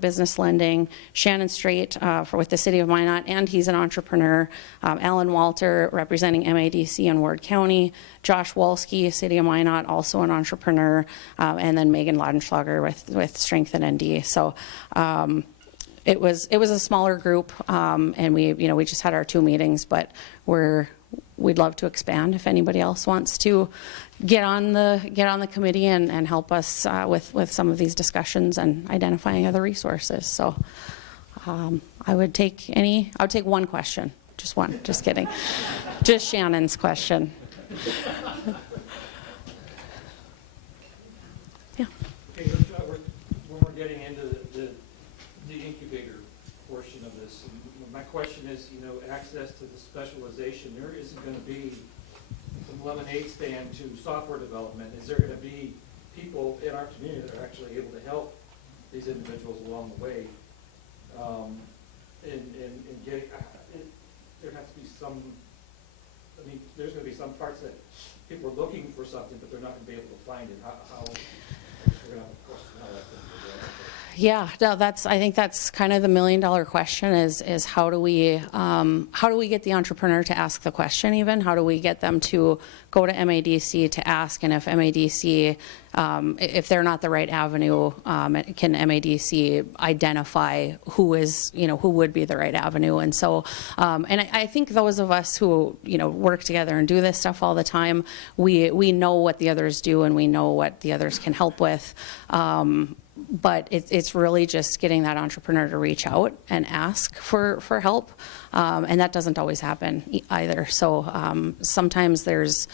business lending, Shannon Strait with the City of Minot, and he's an entrepreneur, Alan Walter representing MADC in Ward County, Josh Wolski, City of Minot, also an entrepreneur, and then Megan Laudenschlager with Strength and ND. So it was a smaller group, and we just had our 2 meetings, but we'd love to expand if anybody else wants to get on the committee and help us with some of these discussions and identifying other resources. So I would take one question, just one, just kidding, just Shannon's question. Yeah. Okay, when we're getting into the incubator portion of this, my question is, access to the specialization. There isn't going to be some lemonade stand to software development. Is there going to be people in our community that are actually able to help these individuals along the way? In getting, there has to be some. I mean, there's going to be some parts that people are looking for something, but they're not going to be able to find it. How we're going to have a question how that's going to be. Yeah, no, I think that's kind of the $1 million question is how do we get the entrepreneur to ask the question even? How do we get them to go to MADC to ask, and if MADC, if they're not the right avenue, can MADC identify who would be the right avenue? And so, and I think those of us who, work together and do this stuff all the time, we know what the others do and we know what the others can help with. But it's really just getting that entrepreneur to reach out and ask for help, and that doesn't always happen either. So sometimes there's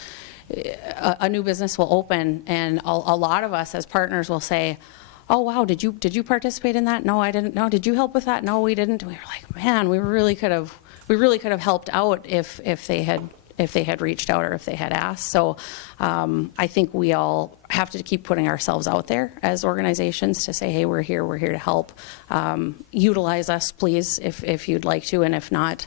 a new business will open, and a lot of us as partners will say, "Oh wow, did you participate in that? No, I didn't. No, did you help with that? No, we didn't." We were like, "Man, we really could have helped out if they had reached out or if they had asked." So I think we all have to keep putting ourselves out there as organizations to say, hey, we're here to help. Utilize us, please, if you'd like to, and if not,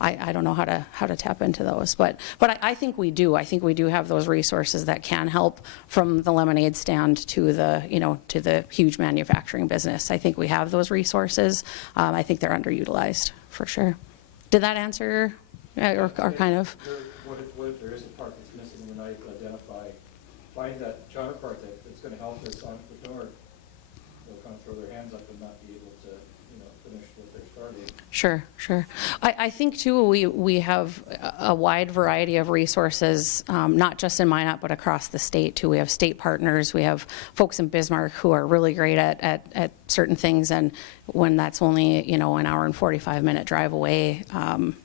I don't know how to tap into those. But I think we do. I think we do have those resources that can help, from the lemonade stand to the huge manufacturing business. I think we have those resources. I think they're underutilized for sure. Did that answer? Or kind of. What if there is a part that's missing and we're not able to identify, find that counterpart that's going to help this entrepreneur? They'll kind of throw their hands up and not be able to, finish what they're starting. Sure. I think too we have a wide variety of resources, not just in Minot but across the state too. We have state partners. We have folks in Bismarck who are really great at certain things, and when that's only an hour and 45-minute drive away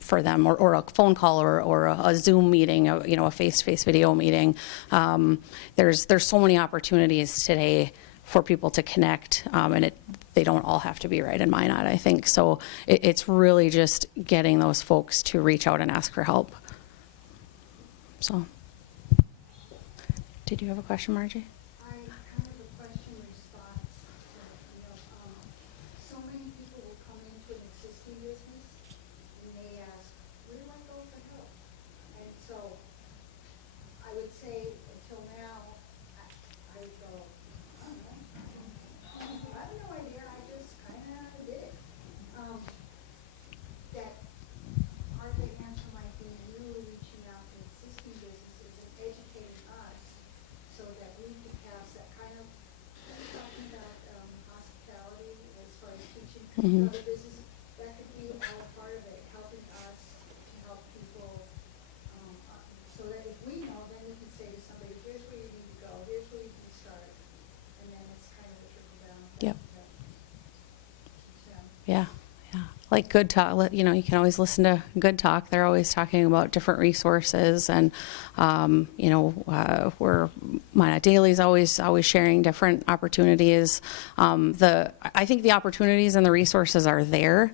for them, or a phone call or a Zoom meeting, a face-to-face video meeting. There's so many opportunities today for people to connect, and they don't all have to be right in Minot, I think. So it's really just getting those folks to reach out and ask for help. So, did you have a question, Margie? I kind of a question response. So many people will come into an existing business and they ask, where do I go for help? And so I would say until now, I would go, I don't know. I have no idea. I just kind of did it. That part of the answer might be you reaching out to existing businesses and educating us so that we can pass that kind of, talking about hospitality as far as teaching other businesses. That could be all part of it, helping us to help people, so that if we know, then we can say to somebody, here's where you need to go, here's where you can start, and then it's kind of a trickle down. Yep. Yeah. Like Good Talk, you can always listen to Good Talk. They're always talking about different resources, and where Minot Daily is always sharing different opportunities. I think the opportunities and the resources are there.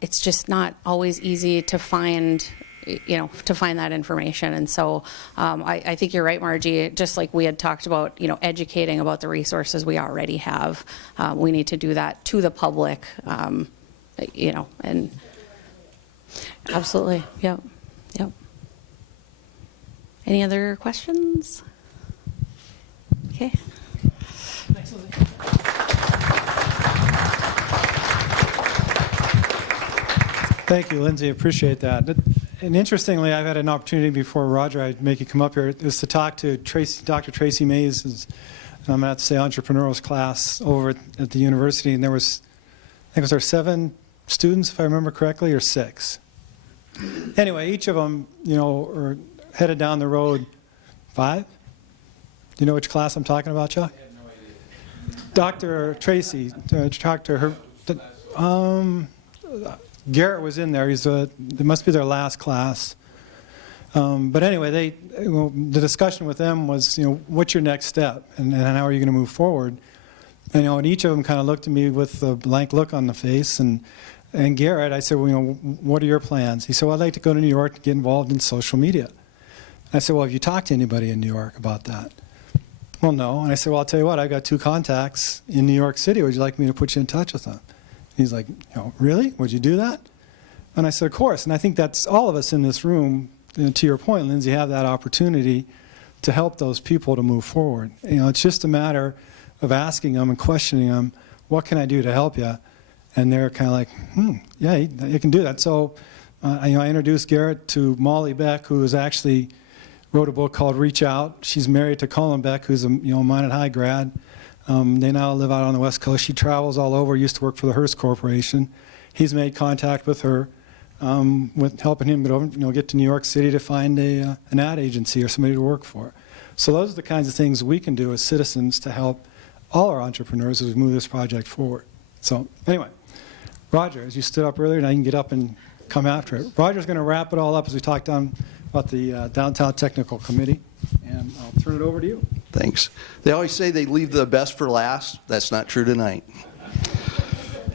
It's just not always easy to find that information. And so I think you're right, Margie. Just like we had talked about, educating about the resources we already have, we need to do that to the public. And absolutely, yep. Any other questions? Okay. Thanks, Lily. Thank you, Lindsay. Appreciate that. And interestingly, I've had an opportunity before, Roger, I'd make you come up here, is to talk to Dr. Tracy Mays, I'm going to have to say entrepreneurial class over at the university, and there was, I think it was there 7 students, if I remember correctly, or 6. Anyway, each of them, you know, are headed down the road 5. Do you know which class I'm talking about, Chuck? I have no idea. Dr. Tracy, Dr. Garrett was in there. It must be their last class. But anyway, the discussion with them was, you know, what's your next step, and how are you going to move forward? And, you know, and each of them kind of looked at me with a blank look on the face. And Garrett, I said, well, you know, what are your plans? He said, well, I'd like to go to New York and get involved in social media. I said, well, have you talked to anybody in New York about that? Well, no. And I said, well, I'll tell you what, I've got 2 contacts in New York City. Would you like me to put you in touch with them? He's like, you know, really? Would you do that? And I said, of course. And I think that's all of us in this room, you know, to your point, Lindsay, have that opportunity to help those people to move forward. You know, it's just a matter of asking them and questioning them, what can I do to help you? And they're kind of like, yeah, you can do that. So you know, I introduced Garrett to Molly Beck, who is actually wrote a book called Reach Out. She's married to Colin Beck, who's a Minot High grad. They now live out on the West Coast. She travels all over, used to work for the Hearst Corporation. He's made contact with her, with helping him get to New York City to find an ad agency or somebody to work for. So those are the kinds of things we can do as citizens to help all our entrepreneurs as we move this project forward. So anyway, Roger, as you stood up earlier, now you can get up and come after it. Roger's going to wrap it all up as we talk about the Downtown Technical Committee, and I'll turn it over to you. Thanks. They always say they leave the best for last. That's not true tonight.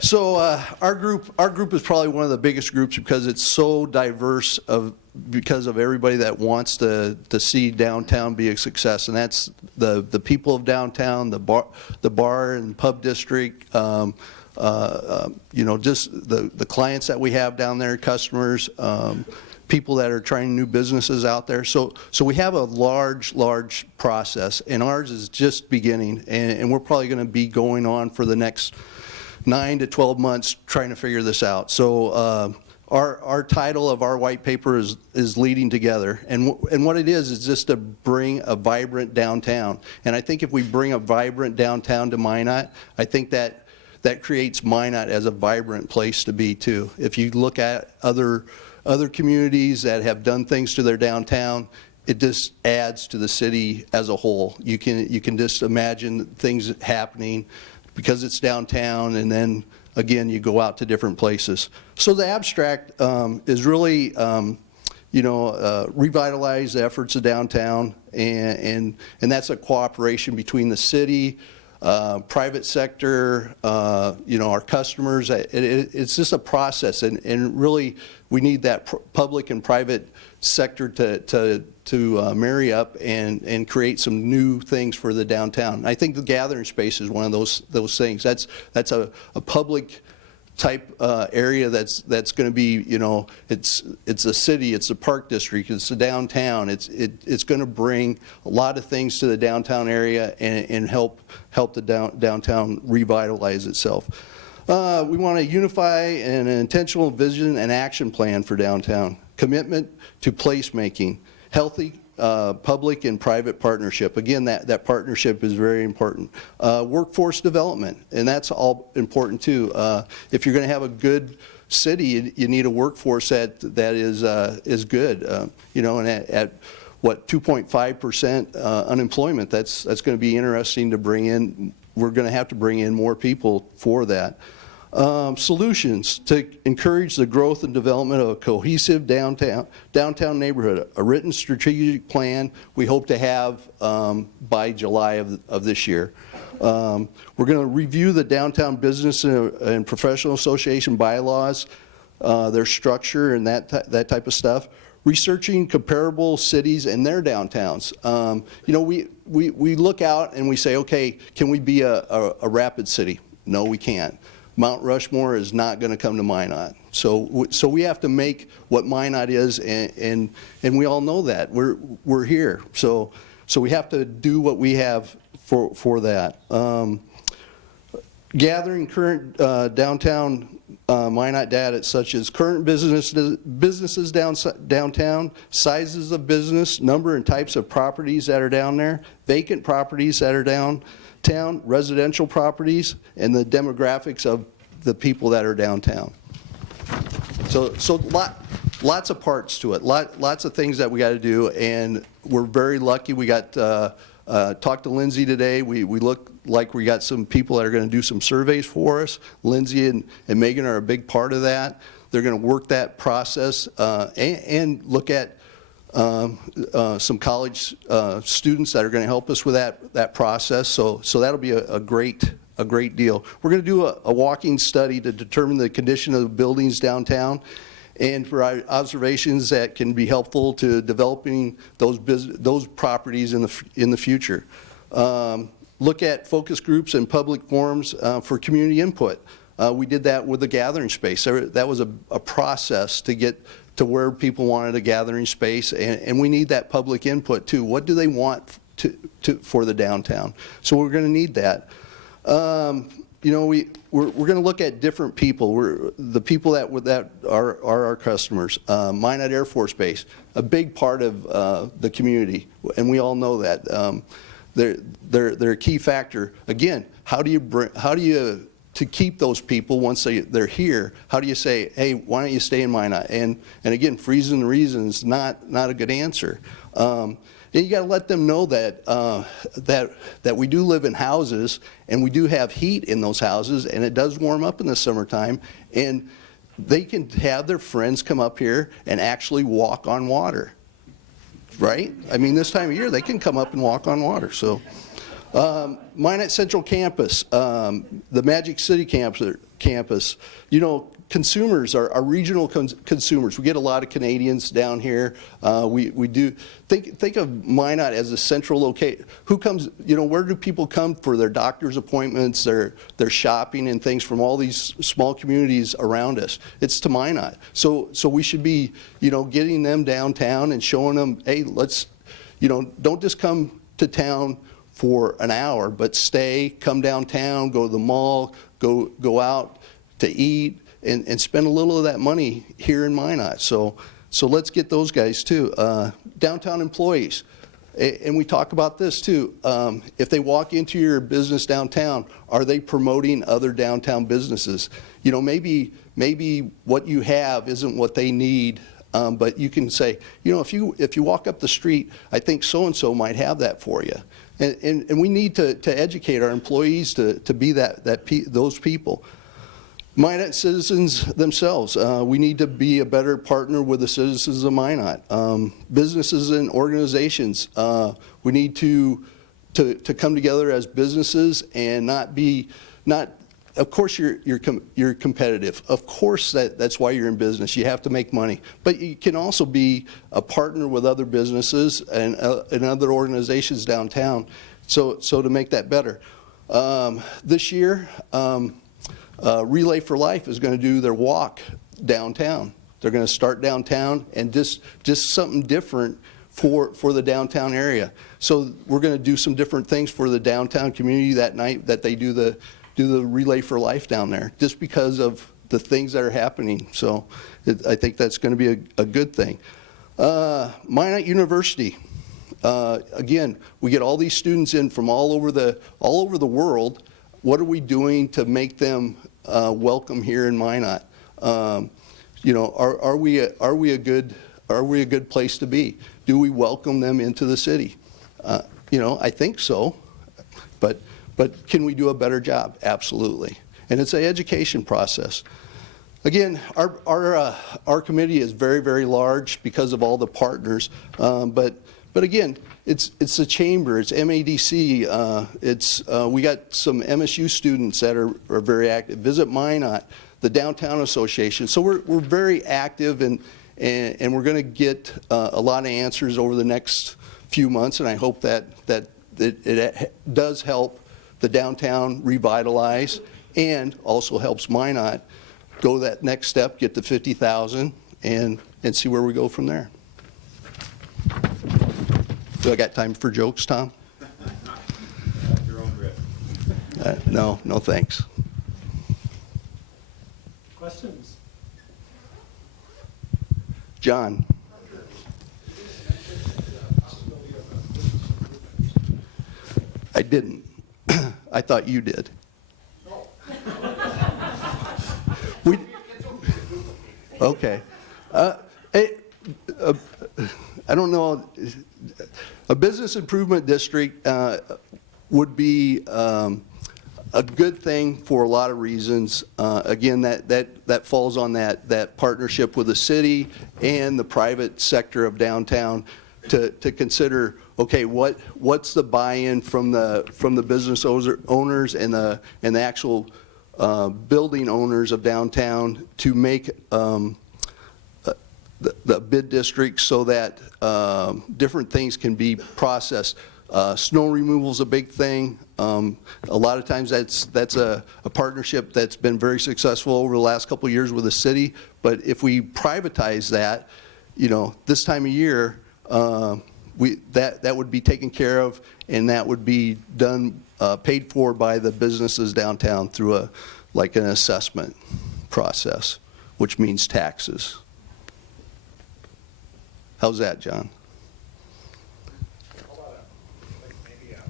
So our group is probably one of the biggest groups because it's so diverse because of everybody that wants to see downtown be a success, and that's the people of downtown, the bar and pub district, you know, just the clients that we have down there, customers, people that are trying new businesses out there. So we have a large process, and ours is just beginning, and we're probably going to be going on for the next 9 to 12 months trying to figure this out. So our title of our white paper is Leading Together, and what it is just to bring a vibrant downtown. And I think if we bring a vibrant downtown to Minot, I think that creates Minot as a vibrant place to be too. If you look at other communities that have done things to their downtown, it just adds to the city as a whole. You can just imagine things happening because it's downtown, and then again you go out to different places. So the abstract is really revitalize the efforts of downtown, and that's a cooperation between the city, private sector, our customers. It's just a process, and really we need that public and private sector to marry up and create some new things for the downtown. I think the gathering space is one of those things. That's a public type area that's going to be, it's a city, it's a park district, it's a downtown. It's going to bring a lot of things to the downtown area and help the downtown revitalize itself. We want to unify an intentional vision and action plan for downtown. Commitment to placemaking, healthy public and private partnership. Again, that partnership is very important. Workforce development, and that's all important too. If you're going to have a good city, you need a workforce that is good. And at what 2.5% unemployment, that's going to be interesting to bring in. We're going to have to bring in more people for that. Solutions to encourage the growth and development of a cohesive downtown neighborhood. A written strategic plan we hope to have by July of this year. We're going to review the downtown business and professional association bylaws, their structure and that type of stuff. Researching comparable cities and their downtowns. We look out and we say, okay, can we be a rapid city? No, we can't. Mount Rushmore is not going to come to Minot. So we have to make what Minot is, and we all know that. We're here. So we have to do what we have for that. Gathering current downtown Minot data such as current businesses downtown, sizes of business, number and types of properties that are down there, vacant properties that are downtown, residential properties, and the demographics of the people that are downtown. So lots of parts to it, lots of things that we got to do, and we're very lucky. We got talked to Lindsay today. We look like we got some people that are going to do some surveys for us. Lindsay and Megan are a big part of that. They're going to work that process and look at some college students that are going to help us with that process. So that'll be a great deal. We're going to do a walking study to determine the condition of the buildings downtown and provide observations that can be helpful to developing those properties in the future. Look at focus groups and public forums for community input. We did that with the gathering space. That was a process to get to where people wanted a gathering space, and we need that public input too. What do they want for the downtown? So we're going to need that. You know, we're going to look at different people. The people that are our customers. Minot Air Force Base, a big part of the community, and we all know that. They're a key factor. Again, how do you to keep those people once they're here? How do you say, hey, why don't you stay in Minot? And again, for reasons not a good answer. And you got to let them know that that we do live in houses, and we do have heat in those houses, and it does warm up in the summertime, and they can have their friends come up here and actually walk on water. Right? I mean, this time of year, they can come up and walk on water. So, Minot Central Campus, the Magic City campus, you know, consumers are regional consumers. We get a lot of Canadians down here. We do think of Minot as a central location. Who comes? You know, where do people come for their doctor's appointments, their shopping and things from all these small communities around us? It's to Minot. So we should be, you know, getting them downtown and showing them, hey, let's, you know, don't just come to town for an hour, but stay, come downtown, go to the mall, go out to eat. And spend a little of that money here in Minot. So let's get those guys too. Downtown employees, and we talk about this too. If they walk into your business downtown, are they promoting other downtown businesses? You know, maybe what you have isn't what they need, but you can say, you know, if you walk up the street, I think so and so might have that for you. And we need to educate our employees to be those people. Minot citizens themselves, we need to be a better partner with the citizens of Minot. Businesses and organizations, we need to come together as businesses and not. Of course, you're competitive. Of course, that's why you're in business. You have to make money, but you can also be a partner with other businesses and other organizations downtown. So to make that better, this year. Relay for Life is going to do their walk downtown. They're going to start downtown and just something different for the downtown area. So we're going to do some different things for the downtown community that night that they do the Relay for Life down there, just because of the things that are happening. So I think that's going to be a good thing. Minot University. Again, we get all these students in from all over the world. What are we doing to make them welcome here in Minot? You know, are we a good place to be? Do we welcome them into the city? You know, I think so, but can we do a better job? Absolutely. And it's an education process. Again, our committee is very, very large because of all the partners, but again, it's a chamber, it's MADC, we got some MSU students that are very active. Visit Minot, the Downtown Association. So we're very active, and we're going to get a lot of answers over the next few months, and I hope that it does help the downtown revitalize and also helps Minot go that next step, get to 50,000, and see where we go from there. Do I got time for jokes, Tom? Your own risk. No, thanks. Questions? John? I didn't. I thought you did. We, okay. I don't know. A business improvement district would be a good thing for a lot of reasons. Again, that falls on that partnership with the city and the private sector of downtown to consider, okay, what's the buy-in from the business owners and the actual building owners of downtown to make the bid district so that different things can be processed. Snow removal is a big thing. A lot of times that's a partnership that's been very successful over the last couple of years with the city. But if we privatize that, you know, this time of year, that would be taken care of, and that would be done, paid for by the businesses downtown through like an assessment process, which means taxes. How's that, John? How about maybe a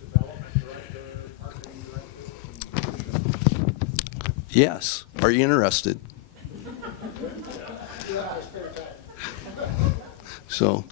development director, marketing director? Yes. Are you interested? So,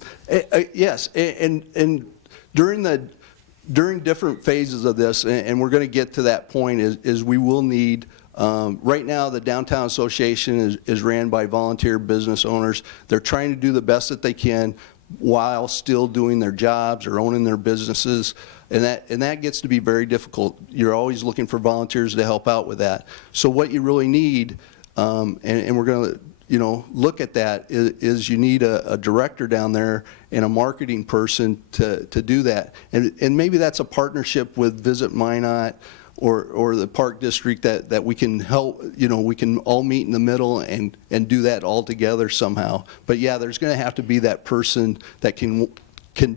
yes, and during different phases of this, and we're going to get to that point, is we will need. Right now, the Downtown Association is ran by volunteer business owners. They're trying to do the best that they can while still doing their jobs or owning their businesses, and that gets to be very difficult. You're always looking for volunteers to help out with that. So what you really need, and we're going to look at that, is you need a director down there and a marketing person to do that, and maybe that's a partnership with Visit Minot or the Park District that we can help, we can all meet in the middle and do that all together somehow. But yeah, there's going to have to be that person that can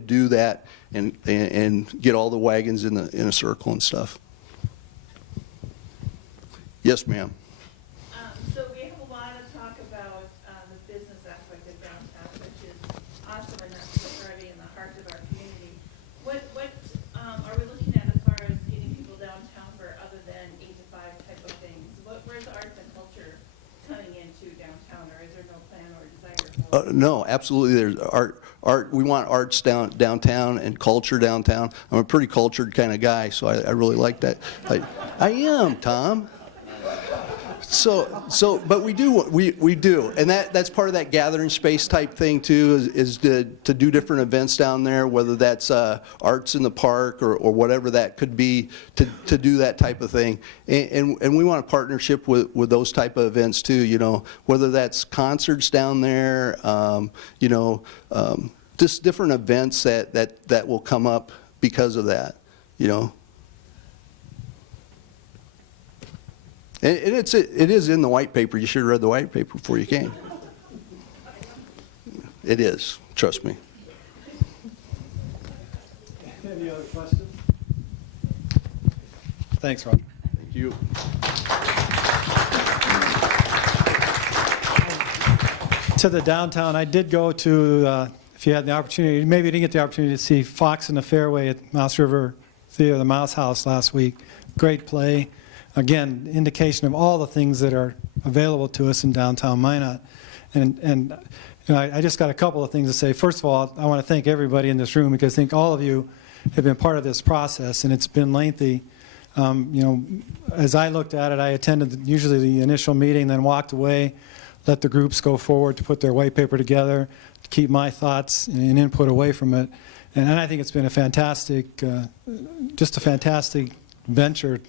do that and get all the wagons in a circle and stuff. Yes, ma'am. So we have a lot of talk about the business aspect of downtown, which is awesome, and that's already in the heart of our community. What are we looking at as far as getting people downtown for other than 8 to 5 type of things? Where's the arts and culture coming into downtown, or is there no plan or desire for it? No, absolutely. There's art. We want arts downtown and culture downtown. I'm a pretty cultured kind of guy, so I really like that. I am, Tom. So, but we do, and that's part of that gathering space type thing too, is to do different events down there, whether that's arts in the park or whatever that could be, to do that type of thing, and we want a partnership with those type of events too, whether that's concerts down there, just different events that will come up because of that, And it is in the white paper. You should have read the white paper before you came. It is. Trust me. Any other questions? Thanks, Roger. Thank you. To the downtown, I did go to, if you had the opportunity, maybe you didn't get the opportunity to see Fox in the Fairway at Mouse River Theater, the Mouse House last week. Great play. Again, indication of all the things that are available to us in downtown Minot. And I just got a couple of things to say. First of all, I want to thank everybody in this room, because I think all of you have been part of this process, and it's been lengthy. As I looked at it, I attended usually the initial meeting, then walked away, let the groups go forward to put their white paper together, to keep my thoughts and input away from it. And I think it's been a fantastic, just a fantastic venture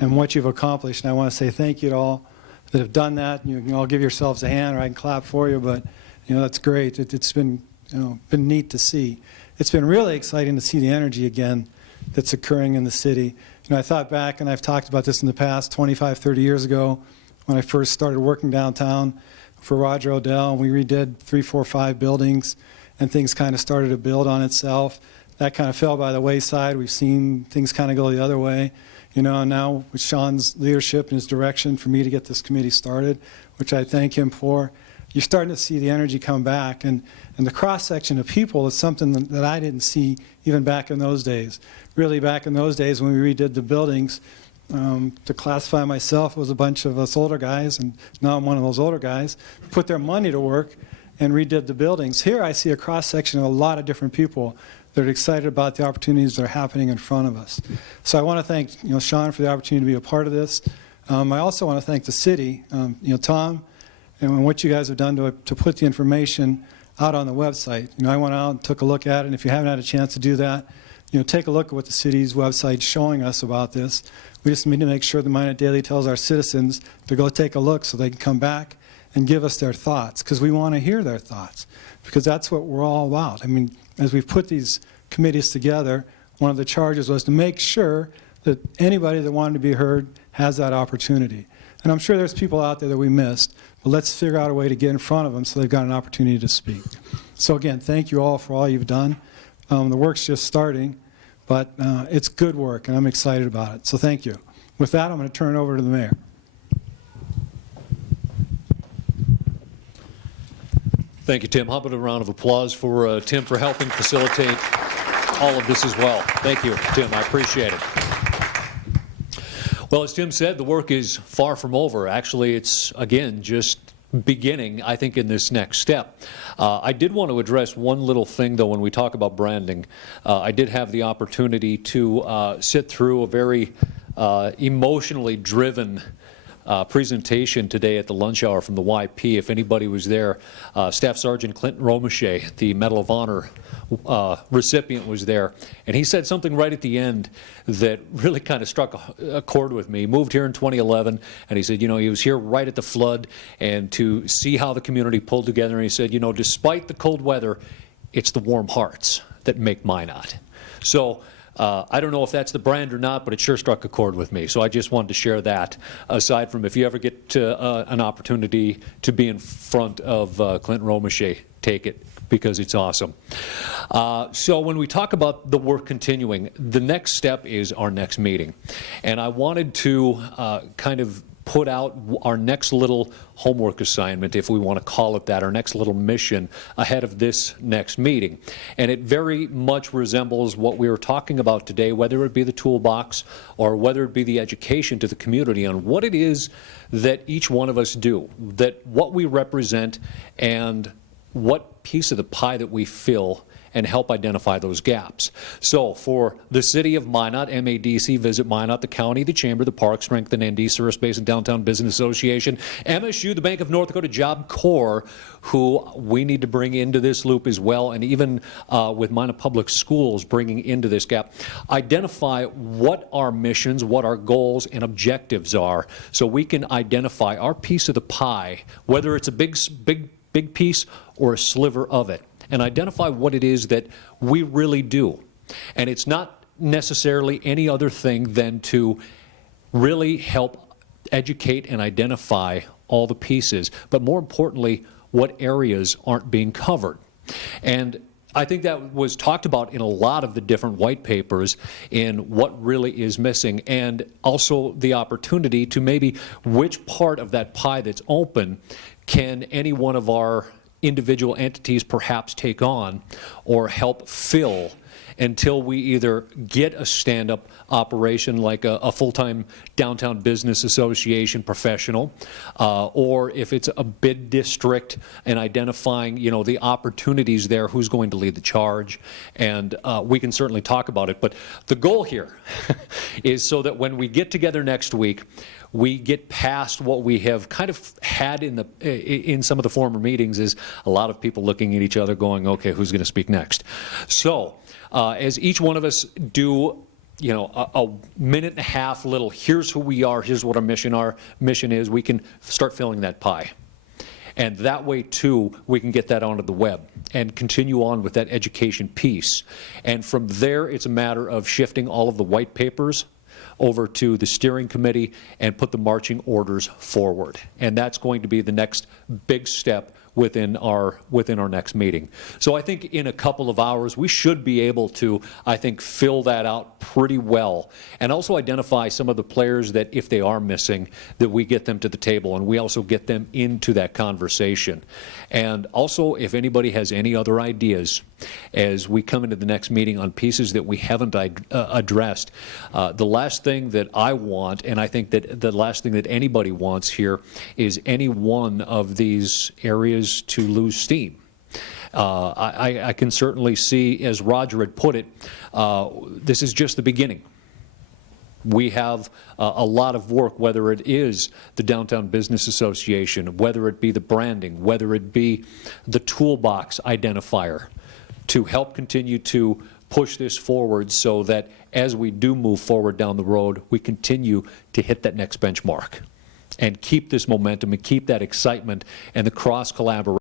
and what you've accomplished. And I want to say thank you to all that have done that. You can all give yourselves a hand, or I can clap for you, but that's great. It's been been neat to see. It's been really exciting to see the energy again that's occurring in the city. I thought back, and I've talked about this in the past, 25, 30 years ago, when I first started working downtown for Roger Odell, and we redid 3, 4, 5 buildings, and things kind of started to build on itself. That kind of fell by the wayside. We've seen things kind of go the other way. and now with Sean's leadership and his direction for me to get this committee started, which I thank him for, you're starting to see the energy come back. And the cross-section of people is something that I didn't see even back in those days. Really, back in those days when we redid the buildings, to classify myself, it was a bunch of us older guys, and now I'm one of those older guys, put their money to work and redid the buildings. Here I see a cross-section of a lot of different people that are excited about the opportunities that are happening in front of us. So I want to thank Sean for the opportunity to be a part of this. I also want to thank the city, Tom, and what you guys have done to put the information out on the website. I went out and took a look at it, and if you haven't had a chance to do that, take a look at what the city's website's showing us about this. We just need to make sure the Minot Daily tells our citizens to go take a look so they can come back and give us their thoughts, because we want to hear their thoughts, because that's what we're all about. I mean, as we've put these committees together, one of the charges was to make sure that anybody that wanted to be heard has that opportunity. And I'm sure there's people out there that we missed, but let's figure out a way to get in front of them so they've got an opportunity to speak. So again, thank you all for all you've done. The work's just starting, but it's good work, and I'm excited about it. So thank you. With that, I'm going to turn it over to the mayor. Thank you, Tim. How about a round of applause for Tim for helping facilitate all of this as well. Thank you, Tim. I appreciate it. Well, as Tim said, the work is far from over. Actually, it's, again, just beginning, I think, in this next step. I did want to address one little thing, though, when we talk about branding. I did have the opportunity to sit through a very emotionally driven presentation today at the lunch hour from the YP. If anybody was there, Staff Sergeant Clinton Romachet, the Medal of Honor recipient, was there, and he said something right at the end that really kind of struck a chord with me. He moved here in 2011, and he said, he was here right at the flood, and to see how the community pulled together, and he said, despite the cold weather, it's the warm hearts that make Minot. So I don't know if that's the brand or not, but it sure struck a chord with me. So I just wanted to share that, aside from if you ever get an opportunity to be in front of Clinton Romachet, take it, because it's awesome. So when we talk about the work continuing, the next step is our next meeting. And I wanted to kind of put out our next little homework assignment, if we want to call it that, our next little mission ahead of this next meeting. And it very much resembles what we were talking about today, whether it be the toolbox or whether it be the education to the community on what it is that each one of us do, that what we represent, and what piece of the pie that we fill and help identify those gaps. So for the City of Minot, MADC, Visit Minot, the County, the Chamber, the Park, Strengthen ND, Service Base and Downtown Business Association, MSU, the Bank of North Dakota, Job Corps, who we need to bring into this loop as well, and even with Minot Public Schools bringing into this gap, identify what our missions, what our goals and objectives are, so we can identify our piece of the pie, whether it's a big piece or a sliver of it, and identify what it is that we really do. And it's not necessarily any other thing than to really help educate and identify all the pieces, but more importantly, what areas aren't being covered. And I think that was talked about in a lot of the different white papers in what really is missing, and also the opportunity to maybe which part of that pie that's open can any one of our individual entities perhaps take on or help fill until we either get a stand-up operation like a full-time downtown business association professional, or if it's a bid district and identifying, the opportunities there, who's going to lead the charge, and we can certainly talk about it. But the goal here is so that when we get together next week, we get past what we have kind of had in some of the former meetings, is a lot of people looking at each other going, okay, who's going to speak next? So as each one of us do, a minute and a half little, here's who we are, here's what our mission is, we can start filling that pie. And that way, too, we can get that onto the web and continue on with that education piece. And from there, it's a matter of shifting all of the white papers over to the steering committee and put the marching orders forward. And that's going to be the next big step within our next meeting. So I think in a couple of hours, we should be able to, I think, fill that out pretty well, and also identify some of the players that, if they are missing, that we get them to the table, and we also get them into that conversation. And also, if anybody has any other ideas as we come into the next meeting on pieces that we haven't addressed, the last thing that I want, and I think that the last thing that anybody wants here, is any one of these areas to lose steam. I can certainly see, as Roger had put it, this is just the beginning. We have a lot of work, whether it is the Downtown Business Association, whether it be the branding, whether it be the toolbox identifier, to help continue to push this forward so that as we do move forward down the road, we continue to hit that next benchmark and keep this momentum and keep that excitement and the cross-collaboration